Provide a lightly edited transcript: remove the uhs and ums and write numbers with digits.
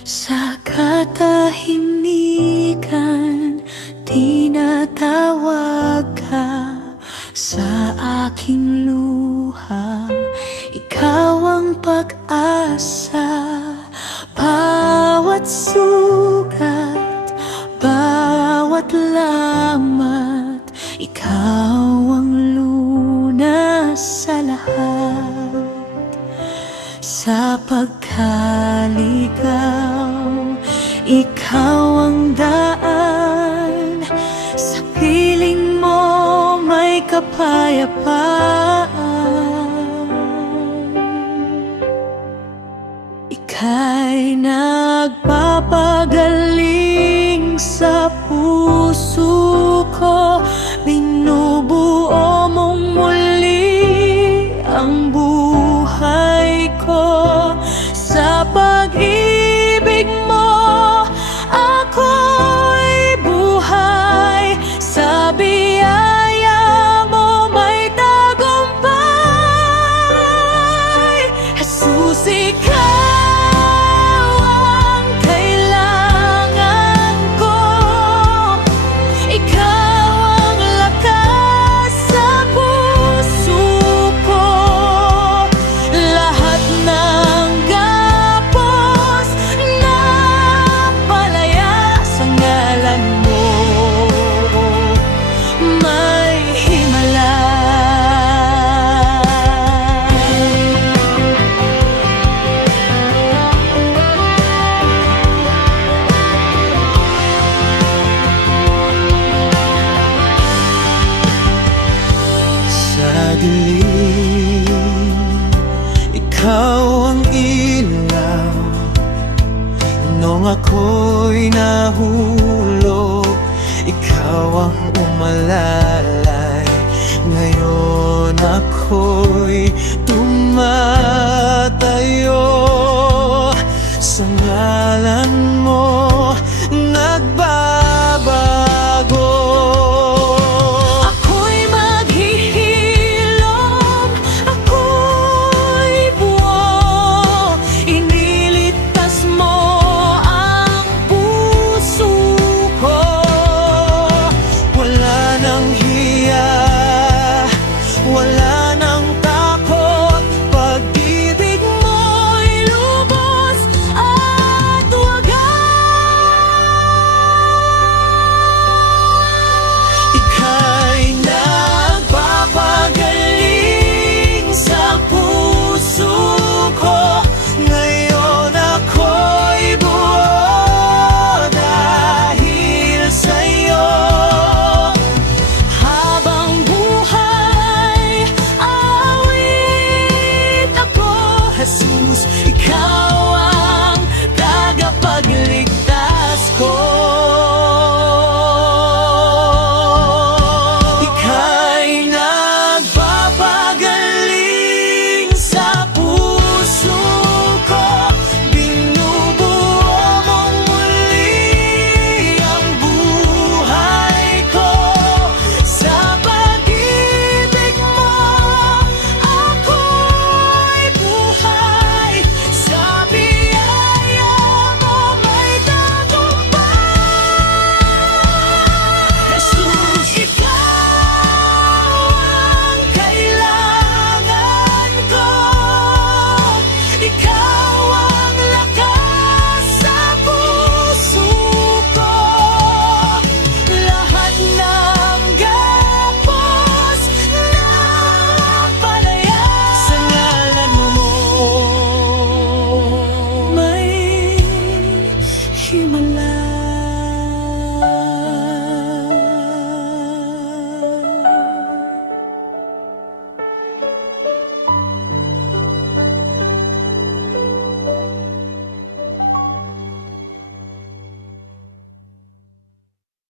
Sa katahimikan, tinatawag ka sa aking luha. Ikaw ang pag-asa, bawat sugat, bawat lamat. Ikaw ang lunas sa lahat. Sa pagkaligaw, ikaw ang daan. Sa piling mo may kapayapaan. Ika'y nagpapagaling sa puso ko. Binubuo mong muli ang buhay ko. Sa pag-ibig mo ako'y buhay. Sa biyaya mo may tagumpay. Jesus, ikaw ang kailangan ko. Ikaw ang lakas sa puso ko. Lahat ng gapos napalaya sa ngalan mo. May himala. Sa dilim, ikaw ang ilaw. Nung ako'y nahulog, ikaw ang umalalay. Ngayon ako'y tumatayo. Sa ngalan mo nagbabago. Ako'y maghihilom, ako'y buo. Iniligtas mo ang puso ko. Wala nang hiya, wala nang takot. Pag-ibig mo'y lubos at wagas. Ika'y nagpapagaling sa puso ko. Ngayon ako'y buo dahil sa'yo. Habang buhay, awit ako, Jesus. Ikaw ang tagapagligtas ko.